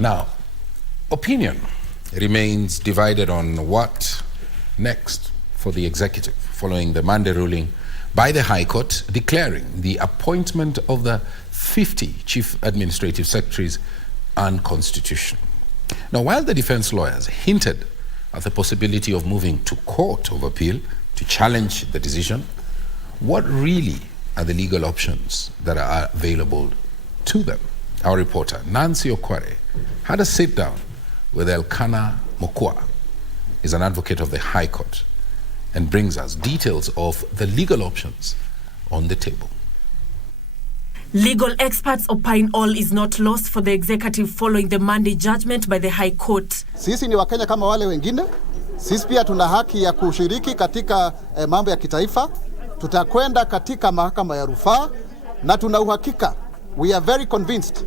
Now, opinion remains divided on what next for the executive following the Monday ruling by the High Court declaring the appointment of the 50 Chief Administrative Secretaries unconstitutional. Now, while the defense lawyers hinted at the possibility of moving to Court of Appeal to challenge the decision, what really are the legal options that are available to them? Our reporter Nancy Okware had a sit down with Elkana Mokua, is an advocate of the High Court, and brings us details of the legal options on the table. Legal experts opine all is not lost for the executive following the Monday judgment by the High Court. Sisi ni Wakenya kama wale wengine. Sisi pia tuna haki ya kushiriki katika mambo ya kitaifa. Tutakwenda katika mahakama ya rufaa na tuna uhakika. We are very convinced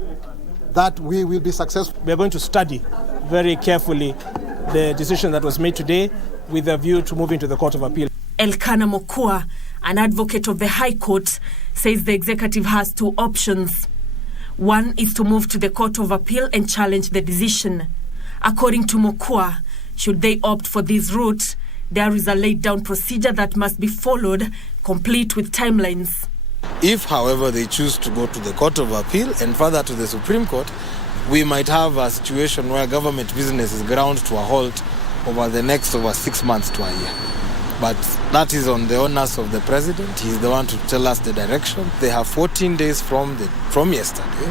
that we will be successful. We are going to study very carefully the decision that was made today with a view to moving to the Court of Appeal. Elkana Mokua, an advocate of the High Court, says the executive has two options. One is to move to the Court of Appeal and challenge the decision. According to Mokua, should they opt for this route, there is a laid-down procedure that must be followed, complete with timelines. If, however, they choose to go to the Court of Appeal and further to the Supreme Court, we might have a situation where government business is ground to a halt over the next over 6 months to a year. But that is on the onus of the president. He's the one to tell us the direction. They have 14 days from yesterday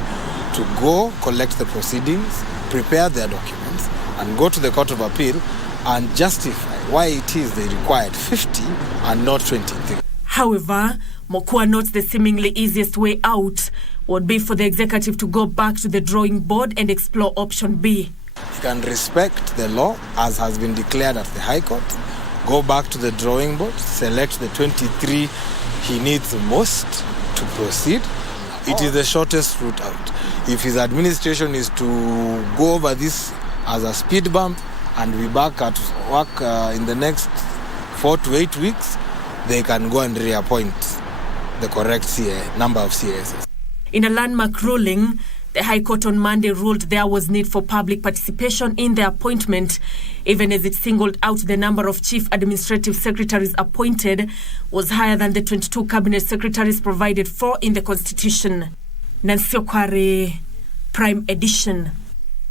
to go collect the proceedings, prepare their documents, and go to the Court of Appeal and justify why it is they required 50 and not 23. However, Mokua notes the seemingly easiest way out would be for the executive to go back to the drawing board and explore option B. He can respect the law as has been declared at the High Court, go back to the drawing board, select the 23 he needs most to proceed. It is the shortest route out. If his administration is to go over this as a speed bump and be back at work in the next 4 to 8 weeks, they can go and reappoint the correct number of CASs. In a landmark ruling, the High Court on Monday ruled there was need for public participation in the appointment, even as it singled out the number of Chief Administrative Secretaries appointed was higher than the 22 Cabinet Secretaries provided for in the Constitution. Nancy Okware, Prime Edition.